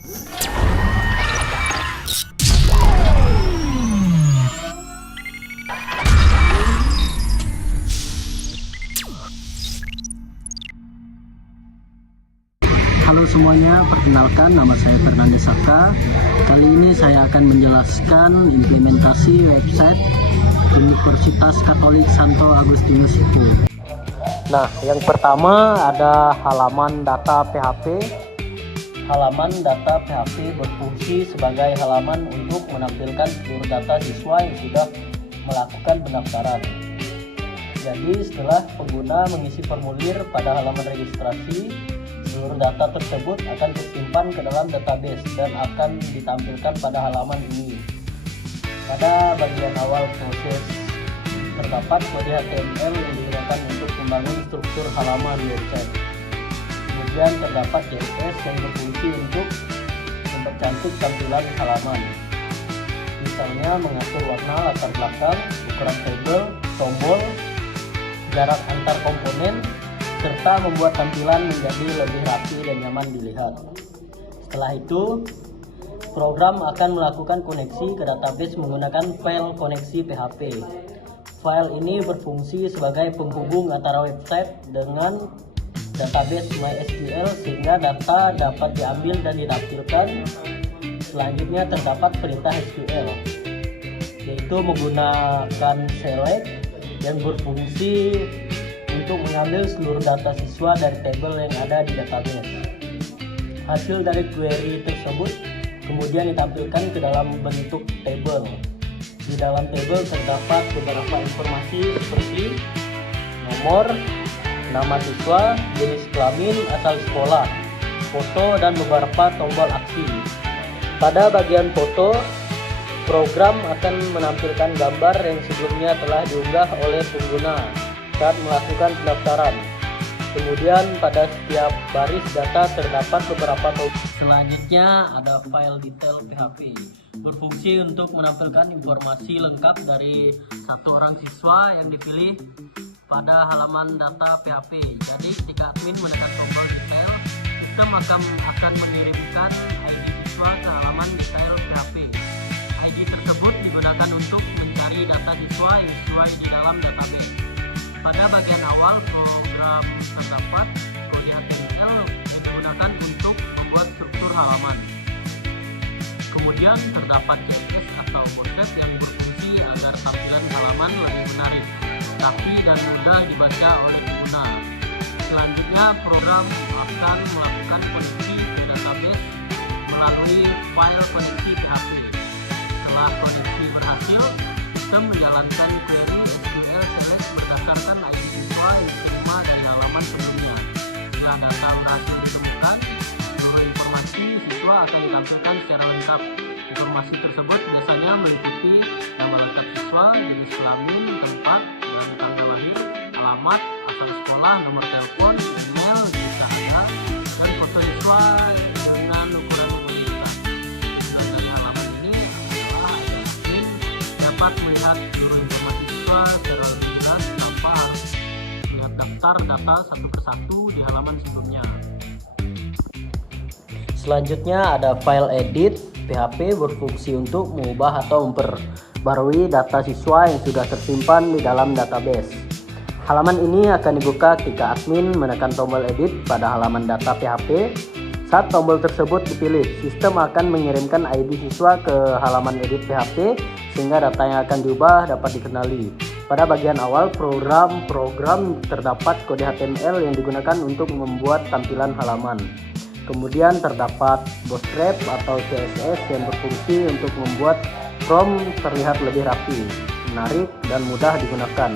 Halo semuanya, perkenalkan nama saya Fernando Saka. Kali ini saya akan menjelaskan implementasi website Universitas Katolik Santo Agustinus Hippo. Nah, yang pertama ada halaman data PHP. Halaman data PHP berfungsi sebagai halaman untuk menampilkan seluruh data siswa yang sudah melakukan pendaftaran. Jadi setelah pengguna mengisi formulir pada halaman registrasi, seluruh data tersebut akan tersimpan ke dalam database dan akan ditampilkan pada halaman ini. Pada bagian awal proses terdapat kode HTML yang digunakan untuk membangun struktur halaman website. Kemudian terdapat CSS yang berfungsi untuk mempercantik tampilan halaman. Misalnya mengatur warna latar belakang, ukuran tabel, tombol, jarak antar komponen, serta membuat tampilan menjadi lebih rapi dan nyaman dilihat. Setelah itu, program akan melakukan koneksi ke database menggunakan file koneksi PHP. File ini berfungsi sebagai penghubung antara website dengan database MySQL sehingga data dapat diambil dan ditampilkan. Selanjutnya terdapat perintah SQL, yaitu menggunakan select yang berfungsi untuk mengambil seluruh data siswa dari tabel yang ada di database. Hasil dari query tersebut kemudian ditampilkan ke dalam bentuk tabel. Di dalam tabel terdapat beberapa informasi seperti nomor, nama siswa, jenis kelamin, asal sekolah, foto, dan beberapa tombol aksi. Pada bagian foto, program akan menampilkan gambar yang sebelumnya telah diunggah oleh pengguna saat melakukan pendaftaran. Kemudian pada setiap baris data terdapat beberapa tombol. Selanjutnya ada file detail PHP, berfungsi untuk menampilkan informasi lengkap dari satu orang siswa yang dipilih pada halaman data PHP. Jadi ketika admin menekan tombol detail, sistem akan mengirimkan ID siswa ke halaman detail PHP. ID tersebut digunakan untuk mencari data siswa yang sesuai di dalam database. Pada bagian awal program terdapat kode HTML digunakan untuk membuat struktur halaman. Kemudian terdapat CSS atau bosset yang berfungsi agar tampilan halaman lebih menarik, rapi dan mudah dibaca oleh pengguna. Selanjutnya program akan melakukan koneksi ke database melalui file koneksi PHP. Setelah koneksi berhasil, sistem menjalankan query SQL select berdasarkan ID siswa yang diterima dari halaman sebelumnya. Jika data berhasil ditemukan, seluruh informasi siswa akan ditampilkan secara lengkap. Informasi tersebut biasanya meliputi nama lengkap siswa, jenis kelamin, tempat, dan tanggal lahir, alamat, asal sekolah, nomor telepon, email, jika ada, dan foto siswa dengan ukuran mobilitas. Nah, dari halaman ini adalah admin dapat melihat seluruh informasi siswa secara lebih jelas tanpa harus melihat daftar data satu persatu di halaman sebelumnya. Selanjutnya ada file edit PHP, berfungsi untuk mengubah atau memperbarui data siswa yang sudah tersimpan di dalam database. Halaman ini akan dibuka ketika admin menekan tombol edit pada halaman data PHP. Saat tombol tersebut dipilih, sistem akan mengirimkan ID siswa ke halaman edit PHP sehingga data yang akan diubah dapat dikenali. Pada bagian awal program terdapat kode HTML yang digunakan untuk membuat tampilan halaman. Kemudian terdapat bootstrap atau CSS yang berfungsi untuk membuat form terlihat lebih rapi, menarik, dan mudah digunakan.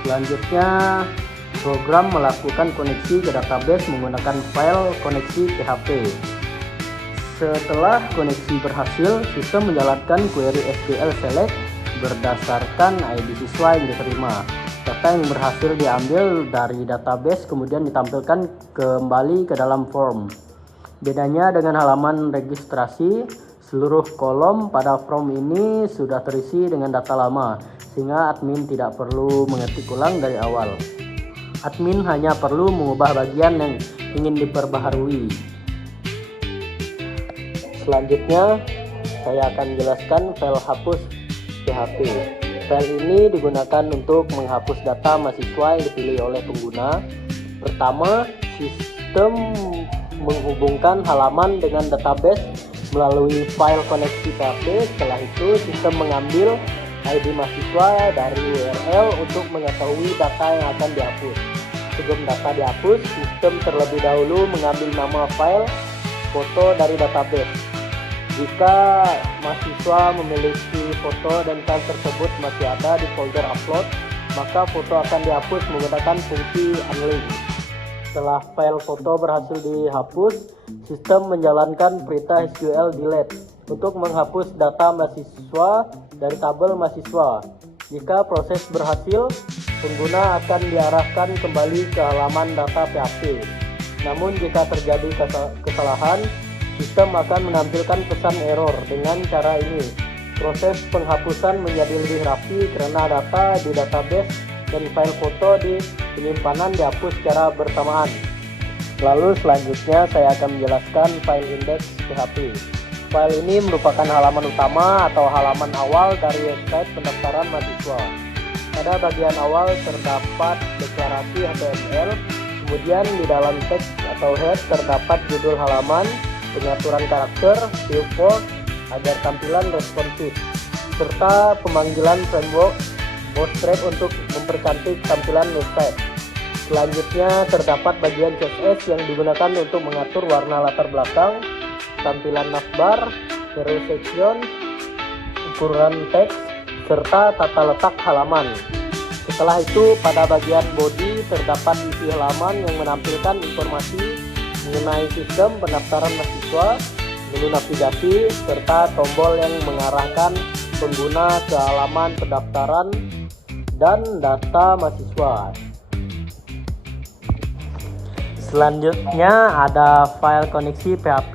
Selanjutnya, program melakukan koneksi ke database menggunakan file koneksi PHP. Setelah koneksi berhasil, sistem menjalankan query SQL select berdasarkan ID siswa yang diterima. Data yang berhasil diambil dari database kemudian ditampilkan kembali ke dalam form. Bedanya dengan halaman registrasi, seluruh kolom pada form ini sudah terisi dengan data lama, sehingga admin tidak perlu mengetik ulang dari awal. Admin hanya perlu mengubah bagian yang ingin diperbaharui. Selanjutnya saya akan menjelaskan file hapus PHP. File ini digunakan untuk menghapus data mahasiswa yang dipilih oleh pengguna. Pertama, sistem menghubungkan halaman dengan database melalui file koneksi PHP. Setelah itu, sistem mengambil ID mahasiswa dari URL untuk mengetahui data yang akan dihapus. Sebelum data dihapus, sistem terlebih dahulu mengambil nama file foto dari database. Jika mahasiswa memiliki foto dan file tersebut masih ada di folder upload, maka foto akan dihapus menggunakan fungsi unlink. Setelah file foto berhasil dihapus, sistem menjalankan perintah SQL delete untuk menghapus data mahasiswa dari tabel mahasiswa. Jika proses berhasil, pengguna akan diarahkan kembali ke halaman data PHP. Namun jika terjadi kesalahan, sistem akan menampilkan pesan error. Dengan cara ini, proses penghapusan menjadi lebih rapi karena data di database dan file foto di penyimpanan dihapus secara bersamaan. Lalu selanjutnya saya akan menjelaskan file index PHP. File ini merupakan halaman utama atau halaman awal dari website pendaftaran mahasiswa. Pada bagian awal terdapat deklarasi HTML, kemudian di dalam teks atau head terdapat judul halaman, pengaturan karakter, viewport agar tampilan responsif, serta pemanggilan framework Bootstrap untuk mempercantik tampilan website. Selanjutnya terdapat bagian CSS yang digunakan untuk mengatur warna latar belakang, tampilan navbar, hero section, ukuran teks, serta tata letak halaman. Setelah itu pada bagian body terdapat isi halaman yang menampilkan informasi mengenai sistem pendaftaran mahasiswa, menu navigasi, serta tombol yang mengarahkan pengguna ke halaman pendaftaran dan data mahasiswa. Selanjutnya ada file koneksi PHP.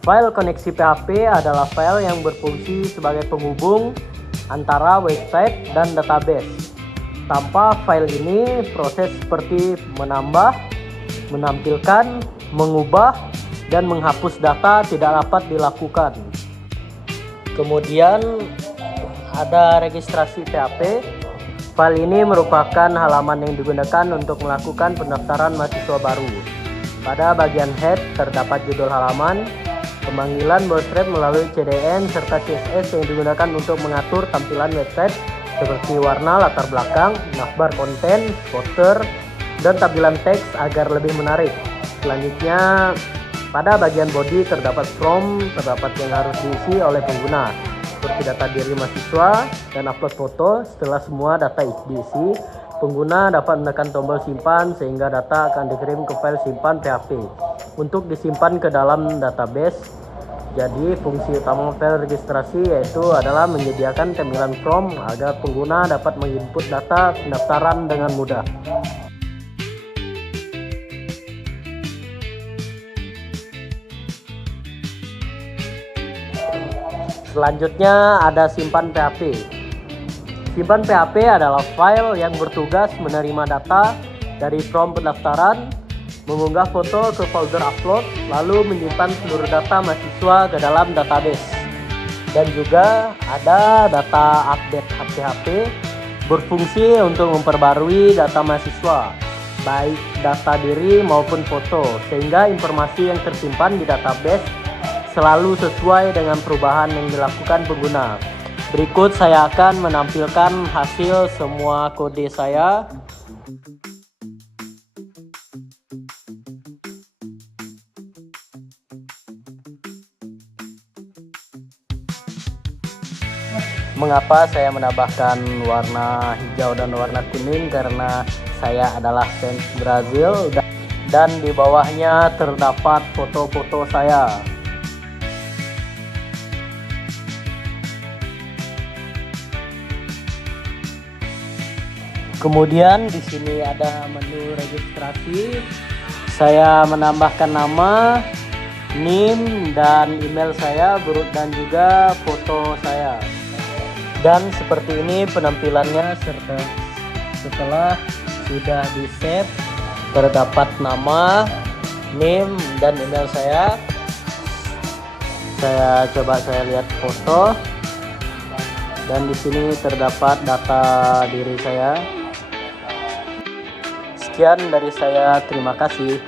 File koneksi PHP adalah file yang berfungsi sebagai penghubung antara website dan database. Tanpa file ini, proses seperti menambah, menampilkan, mengubah, dan menghapus data tidak dapat dilakukan. Kemudian ada registrasi PHP. File ini merupakan halaman yang digunakan untuk melakukan pendaftaran mahasiswa baru. Pada bagian head terdapat judul halaman, pemanggilan Bootstrap melalui CDN, serta CSS yang digunakan untuk mengatur tampilan website seperti warna latar belakang, navbar konten, poster, dan tampilan teks agar lebih menarik. Selanjutnya pada bagian body terdapat form yang harus diisi oleh pengguna seperti data diri mahasiswa dan upload foto. Setelah semua data diisi, pengguna dapat menekan tombol simpan sehingga data akan dikirim ke file simpan PHP untuk disimpan ke dalam database. Jadi fungsi utama file registrasi yaitu adalah menyediakan tampilan form agar pengguna dapat menginput data pendaftaran dengan mudah. Selanjutnya ada simpan PHP. Simpan PHP adalah file yang bertugas menerima data dari form pendaftaran, mengunggah foto ke folder upload, lalu menyimpan seluruh data mahasiswa ke dalam database. Dan juga ada data update PHP, berfungsi untuk memperbarui data mahasiswa, baik data diri maupun foto, sehingga informasi yang tersimpan di database selalu sesuai dengan perubahan yang dilakukan pengguna. Berikut saya akan menampilkan hasil semua kode saya. Mengapa saya menambahkan warna hijau dan warna kuning? Karena saya adalah fans Brazil dan di bawahnya terdapat foto-foto saya. Kemudian di sini ada menu registrasi. Saya menambahkan nama, NIM, dan email saya, dan juga foto saya. Dan seperti ini penampilannya setelah sudah di-save. Terdapat nama, NIM, dan email saya. Saya lihat foto, dan di sini terdapat data diri saya. Sekian dari saya, terima kasih.